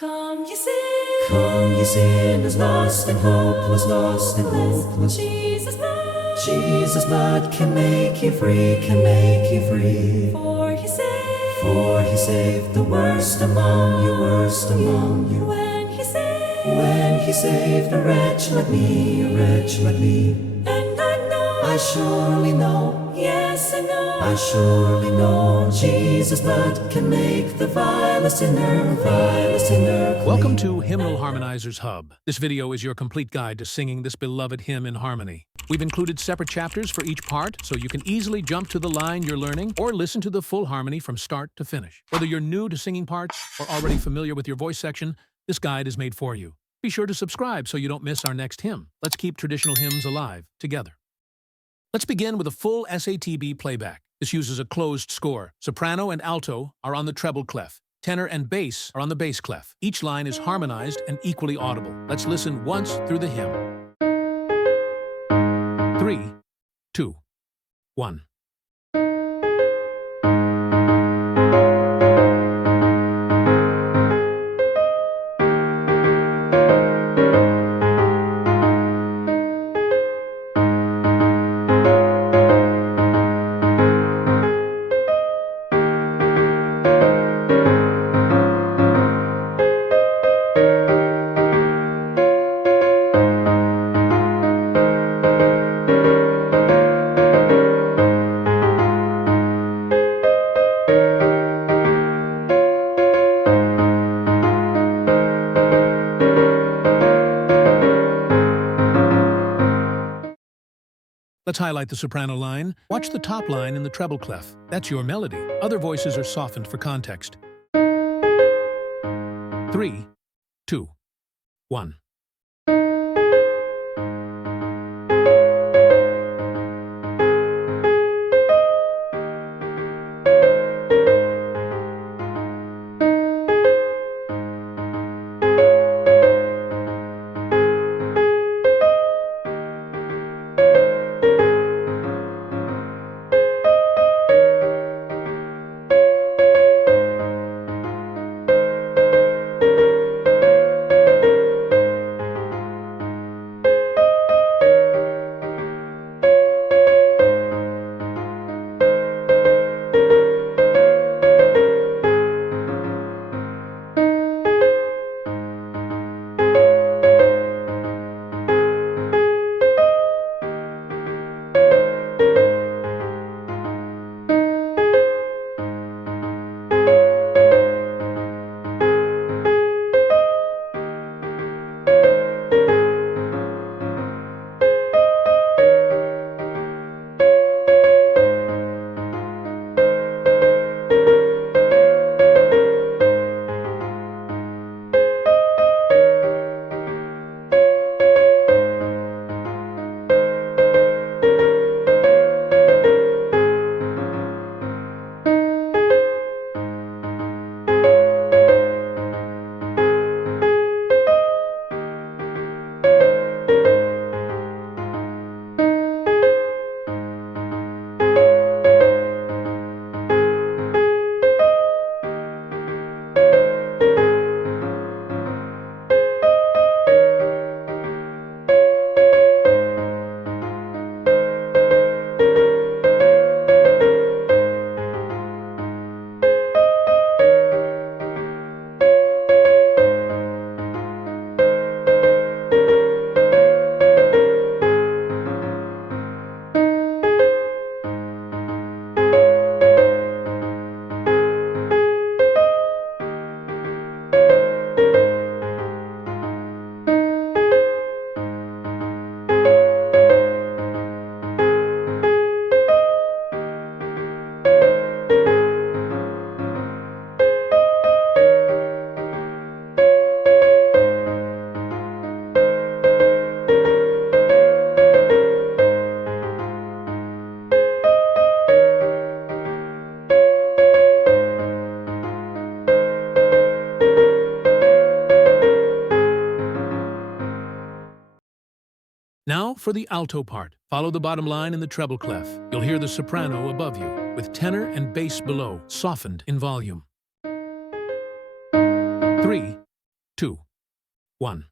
Come, ye sinners, lost and hopeless, lost and hopeless. Jesus' blood can make you free, can make you free. For he saved the worst among you, worst among you. When he saved a wretch like me, a wretch like me. And I know, I surely know, yes I know, I surely know, Jesus' blood can make the vilest sinner clean. Welcome to Hymnal Harmonizers Hub. This video is your complete guide to singing this beloved hymn in harmony. We've included separate chapters for each part, so you can easily jump to the line you're learning or listen to the full harmony from start to finish. Whether you're new to singing parts or already familiar with your voice section, this guide is made for you. Be sure to subscribe so you don't miss our next hymn. Let's keep traditional hymns alive together. Let's begin with a full SATB playback. This uses a closed score. Soprano and alto are on the treble clef. Tenor and bass are on the bass clef. Each line is harmonized and equally audible. Let's listen once through the hymn. 3, 2, 1. Let's highlight the soprano line. Watch the top line in the treble clef. That's your melody. Other voices are softened for context. 3, 2, 1. Now for the alto part. Follow the bottom line in the treble clef. You'll hear the soprano above you, with tenor and bass below, softened in volume. 3, 2, 1.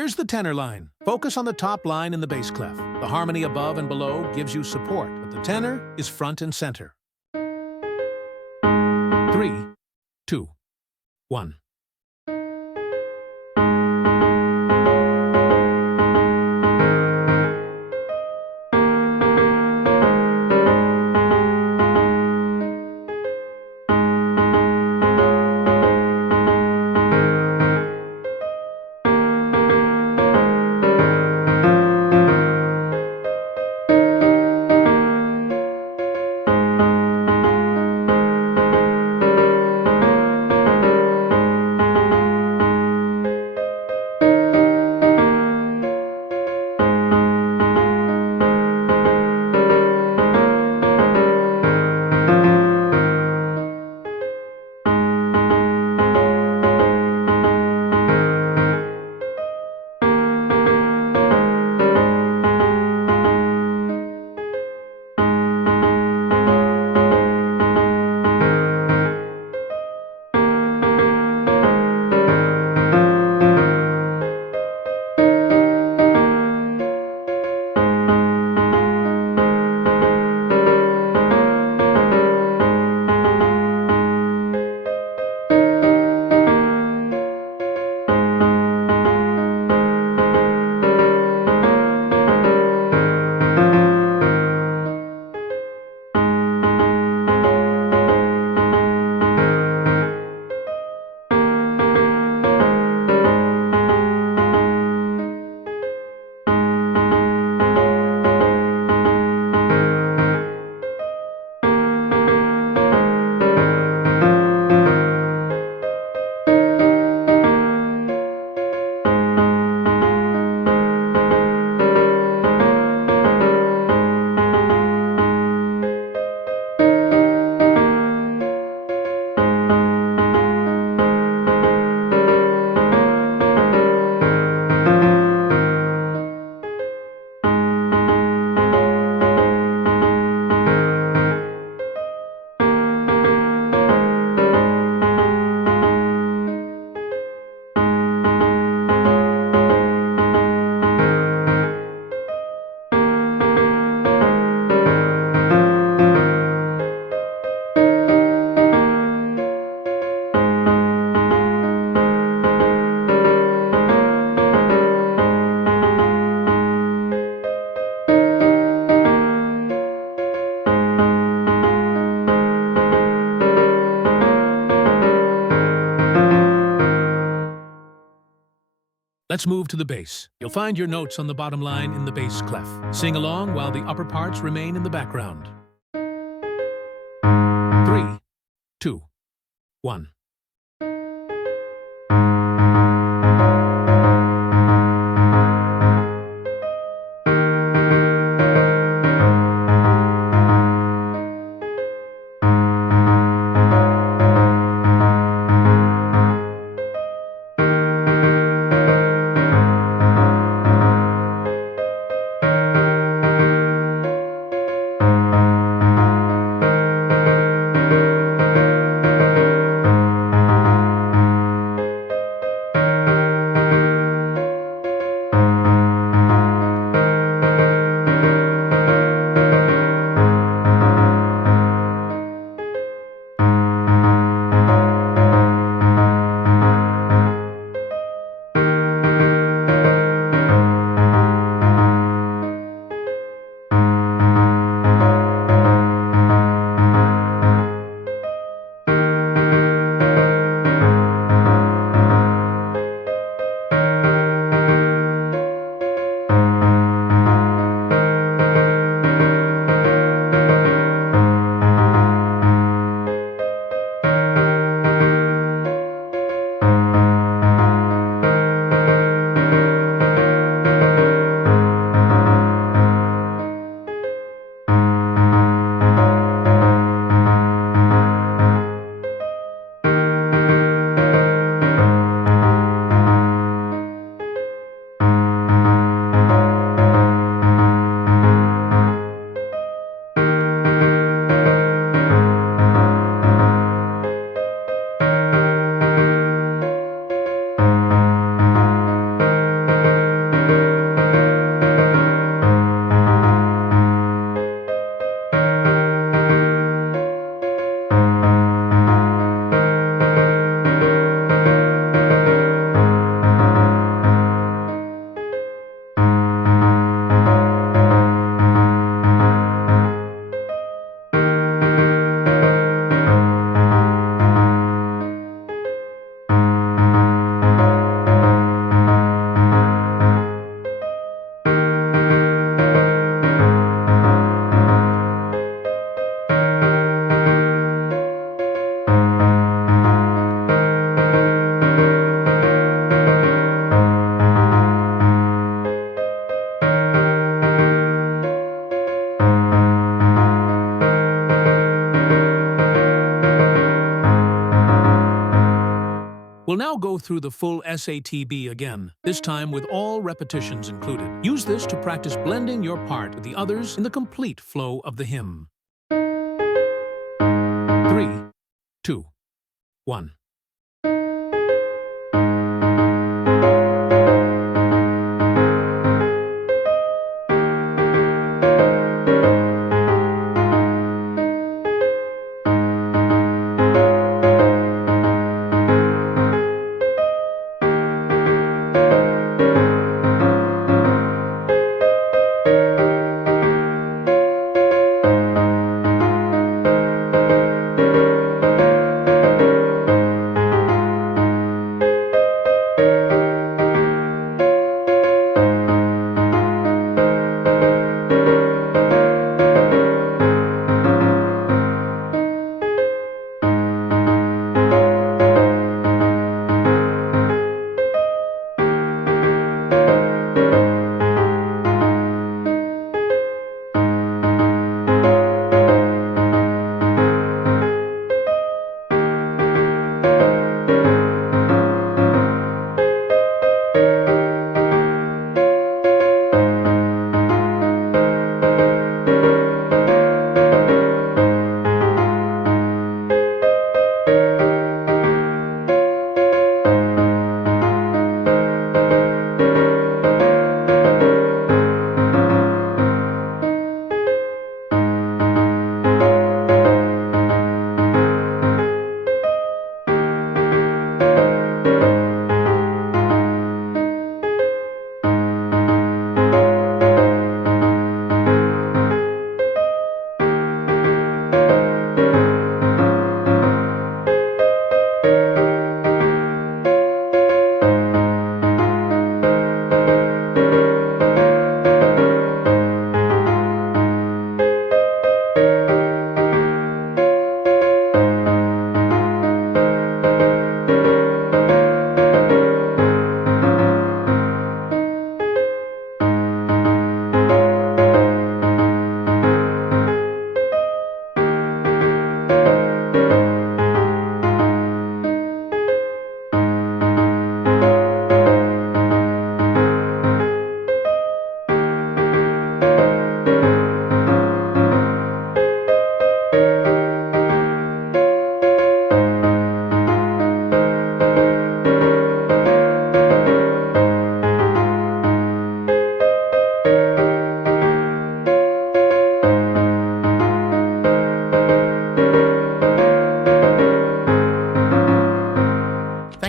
Here's the tenor line. Focus on the top line in the bass clef. The harmony above and below gives you support, but the tenor is front and center. 3, 2, 1. Let's move to the bass. You'll find your notes on the bottom line in the bass clef. Sing along while the upper parts remain in the background. 3, 2, 1. We'll now go through the full SATB again, this time with all repetitions included. Use this to practice blending your part with the others in the complete flow of the hymn. 3, 2, 1.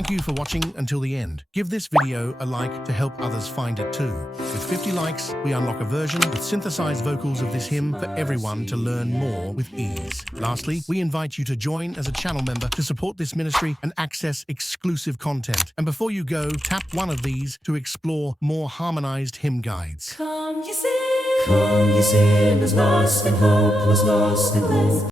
Thank you for watching until the end. Give this video a like to help others find it too. With 50 likes, we unlock a version with synthesized vocals of this hymn for everyone to learn more with ease. Lastly, we invite you to join as a channel member to support this ministry and access exclusive content. And before you go, tap one of these to explore more harmonized hymn guides. Come, ye sing. Come, ye sinners, lost in hope, was lost in hope.